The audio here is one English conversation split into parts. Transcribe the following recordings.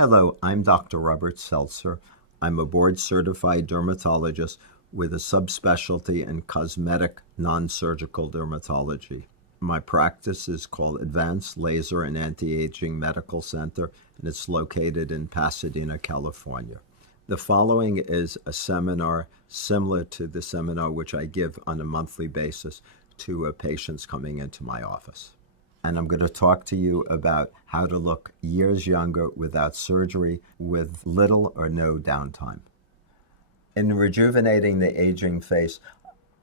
Hello, I'm Dr. Robert Seltzer. I'm a board-certified dermatologist with a subspecialty in cosmetic non-surgical dermatology. My practice is called Advanced Laser and Anti-Aging Medical Center, and it's located in Pasadena, California. The following is a seminar similar to the seminar which I give on a monthly basis to patients coming into my office. And I'm going to talk to you about how to look years younger without surgery with little or no downtime. In rejuvenating the aging face,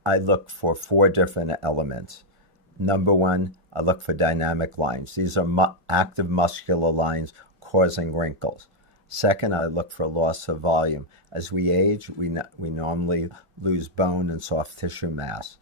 I look for 4 different elements. Number 1, I look for dynamic lines. These are active muscular lines causing wrinkles. Second, I look for loss of volume. As we age, we normally lose bone and soft tissue mass.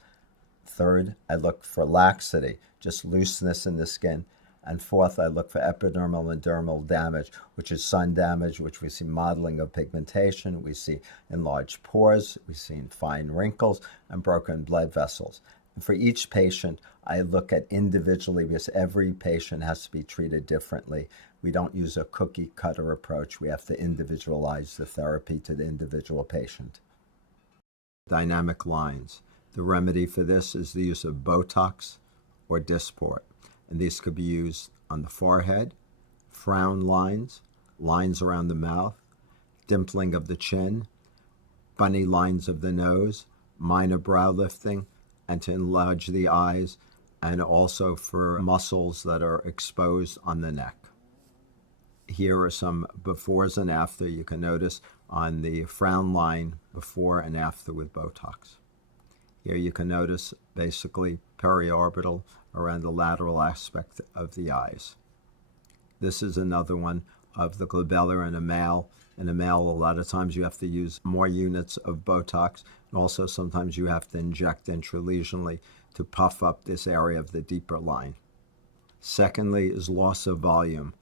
Third, I look for laxity, just looseness in the skin. And fourth, I look for epidermal and dermal damage, which is sun damage, which we see modeling of pigmentation, we see enlarged pores, we see fine wrinkles, and broken blood vessels. And for each patient, I look at individually because every patient has to be treated differently. We don't use a cookie cutter approach. We have to individualize the therapy to the individual patient. Dynamic lines. The remedy for this is the use of Botox or Dysport, and these could be used on the forehead, frown lines, lines around the mouth, dimpling of the chin, bunny lines of the nose, minor brow lifting, and to enlarge the eyes, and also for muscles that are exposed on the neck. Here are some befores and after. You can notice on the frown line before and after with Botox. Here you can notice basically periorbital around the lateral aspect of the eyes. This is another one of the glabellar in a male. In a male, a lot of times you have to use more units of Botox, and also sometimes you have to inject intralesionally to puff up this area of the deeper line. Secondly is loss of volume.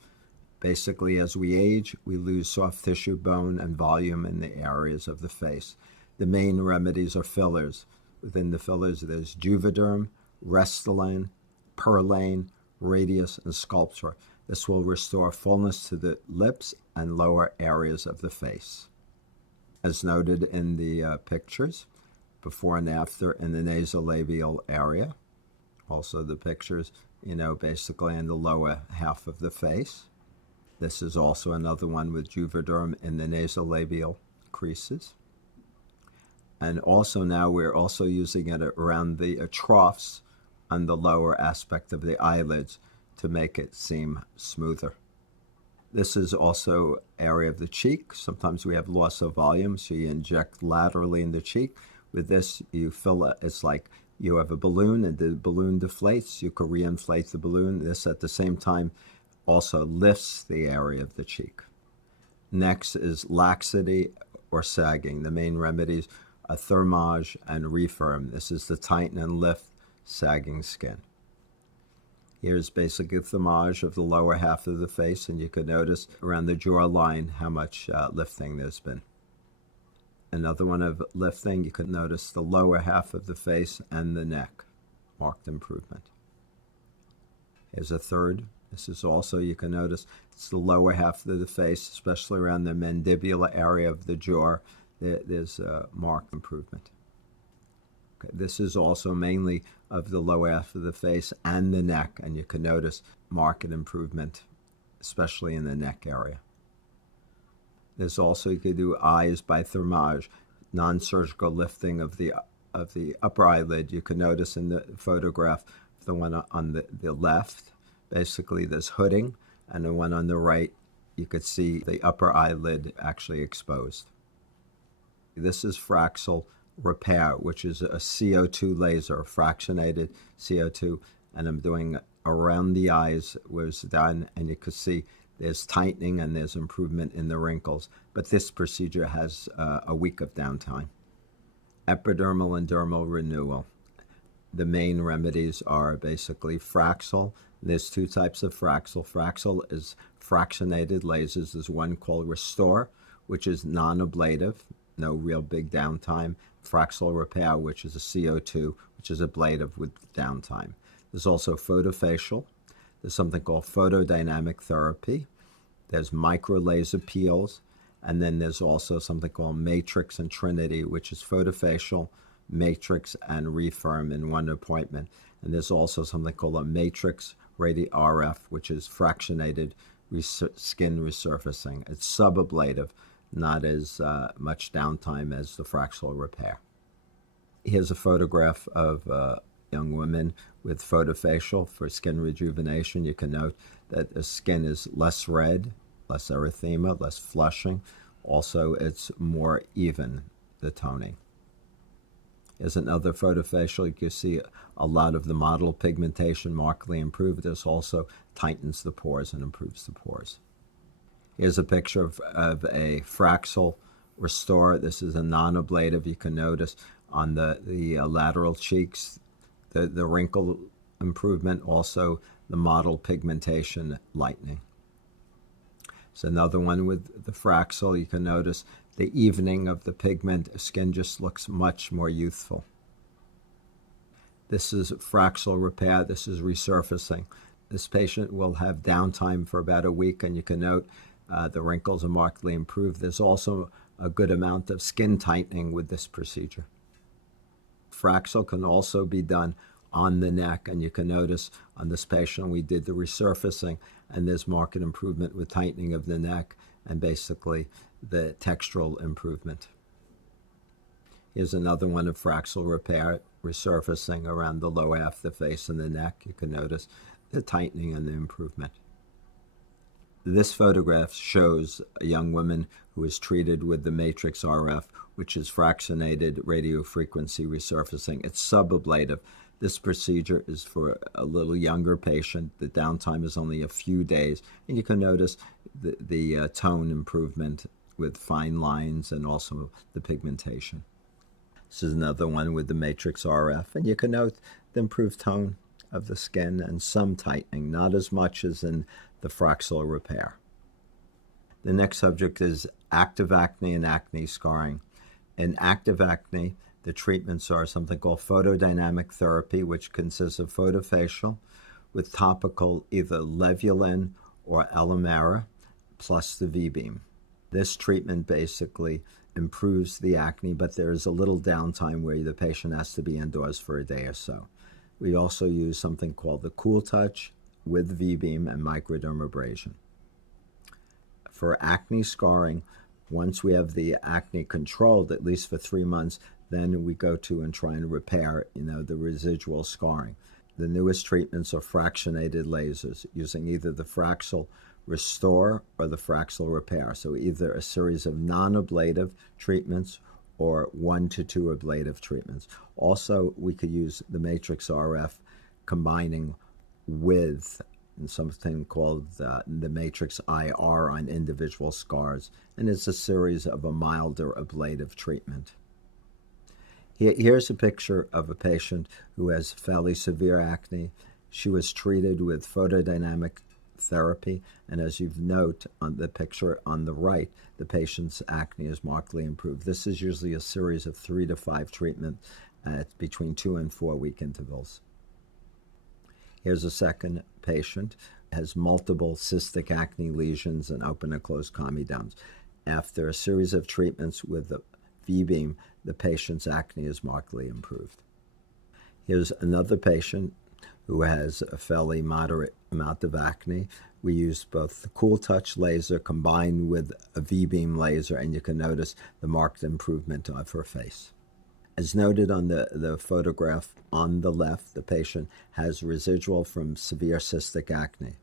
Basically, as we age, we lose soft tissue, bone, and volume in the areas of the face. The main remedies are fillers. Within the fillers, there's Juvederm, Restylane, Perlane, Radius, and Sculptra. This will restore fullness to the lips and lower areas of the face. As noted in the pictures, before and after in the nasolabial area. Also the pictures, basically in the lower half of the face. This is also another one with Juvederm in the nasolabial creases. And also now we're also using it around the troughs on the lower aspect of the eyelids to make it seem smoother. This is also area of the cheek. Sometimes we have loss of volume, so you inject laterally in the cheek. With this, you fill it. It's like you have a balloon and the balloon deflates. You can reinflate the balloon. This at the same time also lifts the area of the cheek. Next is laxity or sagging. The main remedies are Thermage and Refirm. This is to tighten and lift sagging skin. Here's basically Thermage of the lower half of the face, and you can notice around the jawline how much lifting there's been. Another one of lifting, you can notice the lower half of the face and the neck. Marked improvement. Here's a third. This is also, you can notice, it's the lower half of the face, especially around the mandibular area of the jaw. There's a marked improvement. Okay, this is also mainly of the lower half of the face and the neck, and you can notice marked improvement, especially in the neck area. There's also, you could do eyes by Thermage, non-surgical lifting of the upper eyelid. You can notice in the photograph, the one on the left, basically there's hooding, and the one on the right, you could see the upper eyelid actually exposed. This is Fraxel Repair, which is a CO2 laser, a fractionated CO2, and I'm doing around the eyes where it's done, and you can see there's tightening and there's improvement in the wrinkles, but this procedure has a week of downtime. Epidermal and dermal renewal. The main remedies are basically Fraxel. There's 2 types of Fraxel. Fraxel is fractionated lasers. There's one called Restore, which is non-ablative, no real big downtime. Fraxel Repair, which is a CO2, which is ablative with downtime. There's also photofacial. There's something called photodynamic therapy. There's micro laser peels, and then there's also something called matrix and trinity, which is photofacial, matrix, and refirm in one appointment. And there's also something called a matrix RF, which is fractionated skin resurfacing. It's subablative, not as much downtime as the fractional repair. Here's a photograph of young women with photofacial for skin rejuvenation. You can note that the skin is less red, less erythema, less flushing. Also, it's more even, the toning. Here's another photofacial. You can see a lot of the mottled pigmentation markedly improved. This also tightens the pores and improves the pores. Here's a picture of a Fraxel Restore. This is a non-ablative. You can notice on the lateral cheeks the wrinkle improvement, also the mottled pigmentation lightening. So another one with the Fraxel. You can notice the evening of the pigment. Skin just looks much more youthful. This is Fraxel repair. This is resurfacing. This patient will have downtime for about a week, and you can note the wrinkles are markedly improved. There's also a good amount of skin tightening with this procedure. Fraxel can also be done on the neck, and you can notice on this patient we did the resurfacing, and there's marked improvement with tightening of the neck and basically the textural improvement. Here's another one of Fraxel repair, resurfacing around the lower half of the face and the neck. You can notice the tightening and the improvement. This photograph shows a young woman who is treated with the matrix RF, which is fractionated radiofrequency resurfacing. It's subablative. This procedure is for a little younger patient. The downtime is only a few days, and you can notice the tone improvement with fine lines and also the pigmentation. This is another one with the matrix RF, and you can note the improved tone of the skin and some tightening, not as much as in the Fraxel repair. The next subject is active acne and acne scarring. In active acne, the treatments are something called photodynamic therapy, which consists of photofacial with topical either Levulin or Alimera plus the V-beam. This treatment basically improves the acne, but there is a little downtime where the patient has to be indoors for a day or so. We also use something called the Cool Touch with V-beam and microdermabrasion. For acne scarring, once we have the acne controlled, at least for 3 months, then we go to and try and repair, the residual scarring. The newest treatments are fractionated lasers using either the Fraxel Restore or the Fraxel Repair. So either a series of non-ablative treatments or 1 to 2 ablative treatments. Also, we could use the matrix RF combining with something called the matrix IR on individual scars, and it's a series of a milder ablative treatment. Here's a picture of a patient who has fairly severe acne. She was treated with photodynamic therapy, and as you note on the picture on the right, the patient's acne is markedly improved. This is usually a series of 3 to 5 treatments at between 2 and 4 week intervals. Here's a second patient, has multiple cystic acne lesions and open and closed comedones. After a series of treatments with the V-beam, the patient's acne is markedly improved. Here's another patient who has a fairly moderate amount of acne. We use both the Cool Touch laser combined with a V-beam laser, and you can notice the marked improvement of her face. As noted on the photograph on the left, the patient has residual from severe cystic acne.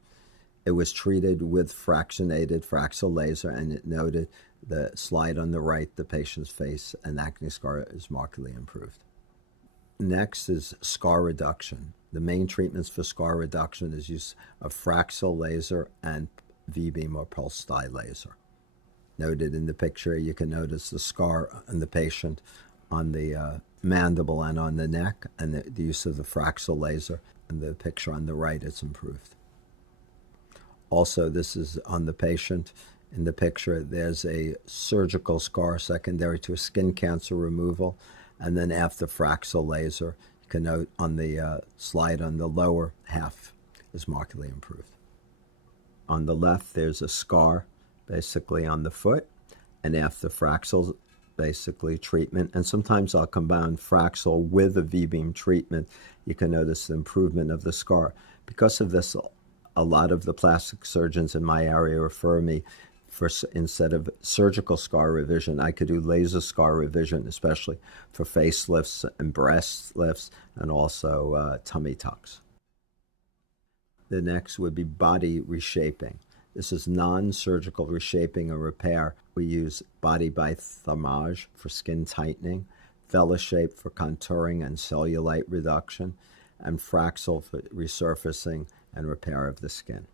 It was treated with fractionated Fraxel laser, and it noted the slide on the right, the patient's face and acne scar is markedly improved. Next is scar reduction. The main treatments for scar reduction is use of Fraxel laser and V-beam or pulse dye laser. Noted in the picture, you can notice the scar on the patient on the mandible and on the neck, and the use of the Fraxel laser. And the picture on the right is improved. Also, this is on the patient. In the picture, there's a surgical scar secondary to a skin cancer removal, and then after Fraxel laser, you can note on the slide on the lower half is markedly improved. On the left, there's a scar basically on the foot, and after Fraxel basically treatment, and sometimes I'll combine Fraxel with a V-beam treatment, you can notice the improvement of the scar. Because of this, a lot of the plastic surgeons in my area refer me for, instead of surgical scar revision, I could do laser scar revision, especially for facelifts and breast lifts and also tummy tucks. The next would be body reshaping. This is non-surgical reshaping and repair. We use body by thermage for skin tightening, VeloShape for contouring and cellulite reduction, and Fraxel for resurfacing and repair of the skin.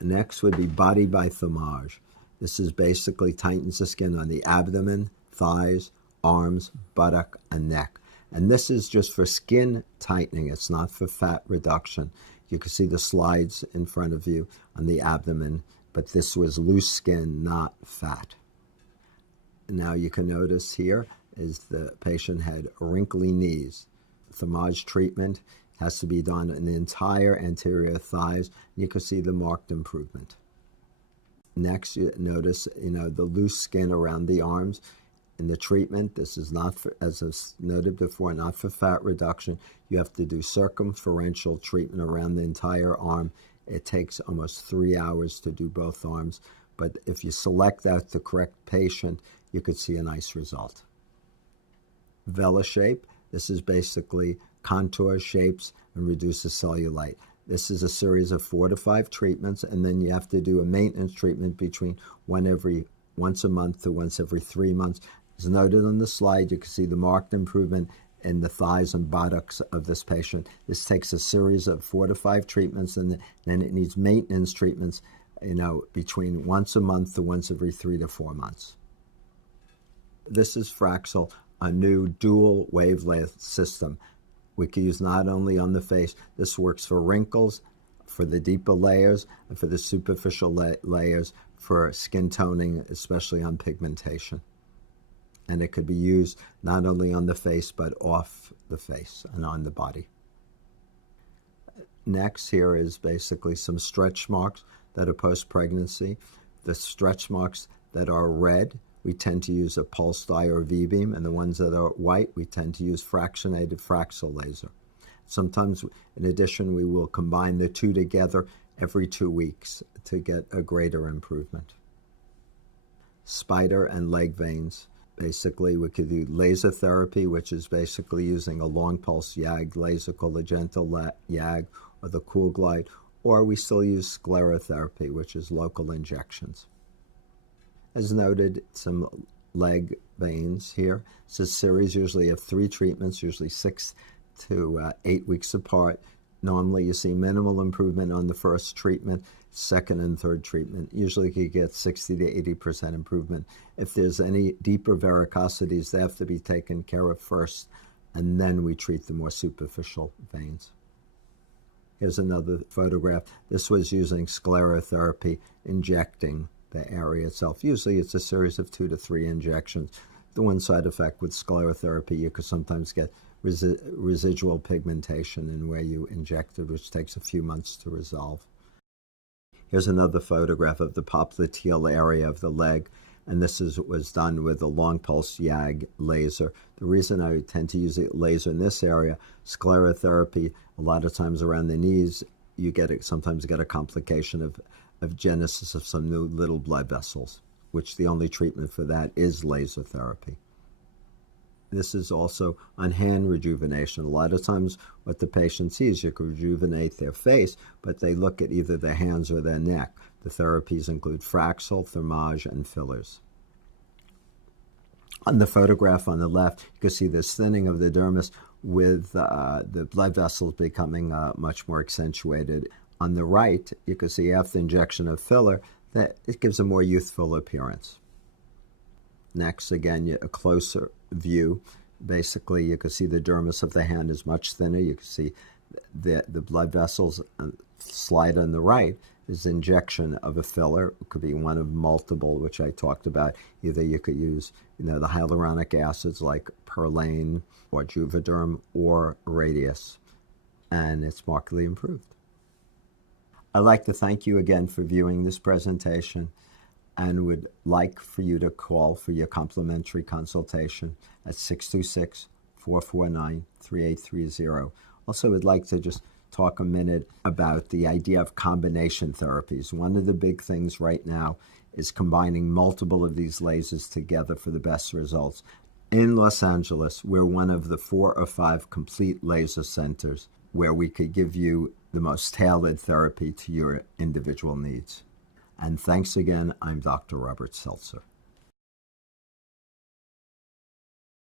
Next would be body by thermage. This is basically tightens the skin on the abdomen, thighs, arms, buttock, and neck. And this is just for skin tightening. It's not for fat reduction. You can see the slides in front of you on the abdomen, but this was loose skin, not fat. Now you can notice here is the patient had wrinkly knees. Thermage treatment has to be done in the entire anterior thighs. You can see the marked improvement. Next, you notice, the loose skin around the arms. In the treatment, this is not for, as was noted before, not for fat reduction. You have to do circumferential treatment around the entire arm. It takes almost 3 hours to do both arms. But if you select out the correct patient, you could see a nice result. VeloShape, this is basically contour shapes and reduces cellulite. This is a series of 4 to 5 treatments, and then you have to do a maintenance treatment between once a month to once every 3 months. As noted on the slide, you can see the marked improvement in the thighs and buttocks of this patient. This takes a series of 4 to 5 treatments, and then it needs maintenance treatments, between once a month to once every 3 to 4 months. This is Fraxel, a new dual wavelength system. We can use not only on the face. This works for wrinkles, for the deeper layers, and for the superficial layers for skin toning, especially on pigmentation. And it could be used not only on the face, but off the face and on the body. Next here is basically some stretch marks that are post-pregnancy. The stretch marks that are red, we tend to use a pulse dye or V-beam, and the ones that are white, we tend to use fractionated Fraxel laser. Sometimes, in addition, we will combine the two together every 2 weeks to get a greater improvement. Spider and leg veins. Basically, we could do laser therapy, which is basically using a long pulse YAG laser called the gentle YAG or the cool glide, or we still use sclerotherapy, which is local injections. As noted, some leg veins here. It's a series usually of 3 treatments, usually 6 to 8 weeks apart. Normally you see minimal improvement on the first treatment, second and third treatment. Usually you get 60 to 80% improvement. If there's any deeper varicosities, they have to be taken care of first, and then we treat the more superficial veins. Here's another photograph. This was using sclerotherapy, injecting the area itself. Usually it's a series of 2 to 3 injections. The one side effect with sclerotherapy, you could sometimes get residual pigmentation in where you injected, which takes a few months to resolve. Here's another photograph of the popliteal area of the leg, and this was done with a long pulse YAG laser. The reason I tend to use a laser in this area, sclerotherapy, a lot of times around the knees, you sometimes get a complication of genesis of some new little blood vessels, which the only treatment for that is laser therapy. This is also on hand rejuvenation. A lot of times what the patient sees, you can rejuvenate their face, but they look at either their hands or their neck. The therapies include Fraxel, thermage, and fillers. On the photograph on the left, you can see this thinning of the dermis with the blood vessels becoming much more accentuated. On the right, you can see after injection of filler that it gives a more youthful appearance. Next, again, a closer view. Basically, you can see the dermis of the hand is much thinner. You can see the blood vessels. Slide on the right is injection of a filler. It could be one of multiple, which I talked about. Either you could use, the hyaluronic acids like Perlane or Juvederm or Radius, and it's markedly improved. I'd like to thank you again for viewing this presentation and would like for you to call for your complimentary consultation at 626-449-3830. Also, would like to just talk a minute about the idea of combination therapies. One of the big things right now is combining multiple of these lasers together for the best results. In Los Angeles, we're one of the 4 or 5 complete laser centers where we could give you the most tailored therapy to your individual needs. And thanks again. I'm Dr. Robert Seltzer.